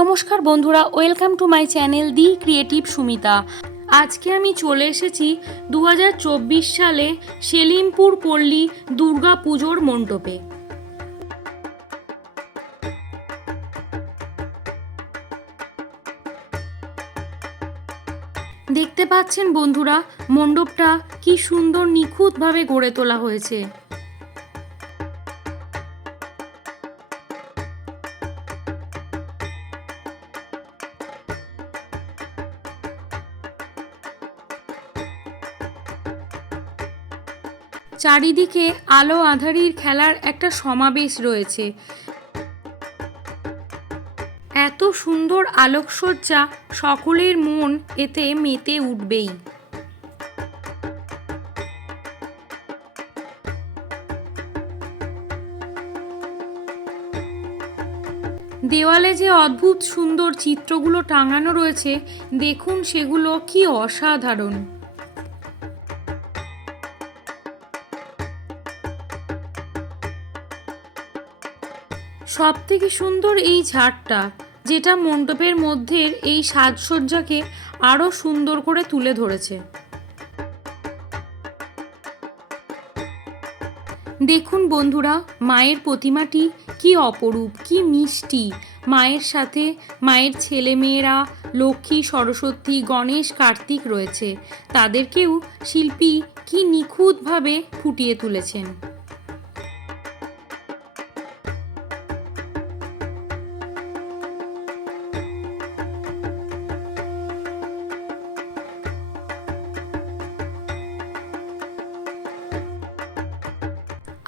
নমস্কার বন্ধুরা, welcome to my channel the creative Sumita. আজকে আমি চলে এসেছি দু হাজার চব্বিশ সালে সেলিমপুর পল্লী দুর্গা পুজোর মণ্ডপে। দেখতে পাচ্ছেন বন্ধুরা, মণ্ডপটা কি সুন্দর নিখুঁতভাবে গড়ে তোলা হয়েছে। চারিদিকে আলো আধারির খেলার একটা সমাবেশ রয়েছে। এত সুন্দর আলোকসজ্জা সকলের মন এতে মেতে উঠবেই। দেওয়ালে যে অদ্ভুত সুন্দর চিত্রগুলো টাঙানো রয়েছে, দেখুন সেগুলো কি অসাধারণ। সব থেকে সুন্দর এই ঝাড়টা, যেটা মণ্ডপের মধ্যে এই সাজসজ্জাকে আরও সুন্দর করে তুলে ধরেছে। দেখুন বন্ধুরা, মায়ের প্রতিমাটি কি অপরূপ, কি মিষ্টি। মায়ের সাথে মায়ের ছেলেমেয়েরা, লক্ষ্মী, সরস্বতী, গণেশ, কার্তিক রয়েছে। তাদেরকেও শিল্পী কি নিখুঁতভাবে ফুটিয়ে তুলেছেন।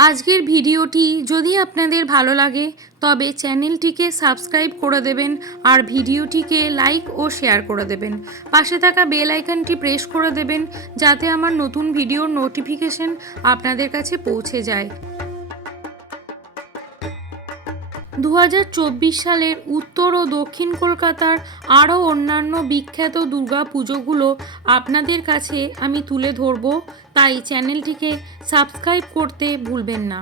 আজকের ভিডিওটি যদি আপনাদের ভালো লাগে, তবে চ্যানেলটিকে সাবস্ক্রাইব করে দেবেন আর ভিডিওটিকে লাইক ও শেয়ার করে দেবেন। পাশে থাকা বেল আইকনটি প্রেস করে দেবেন, যাতে আমার নতুন ভিডিওর নোটিফিকেশন আপনাদের কাছে পৌঁছে যায়। দু হাজার চব্বিশ সালের উত্তর ও দক্ষিণ কলকাতার আরও অন্যান্য বিখ্যাত দুর্গা পুজোগুলো আপনাদের কাছে আমি তুলে ধরব, তাই চ্যানেলটিকে সাবস্ক্রাইব করতে ভুলবেন না।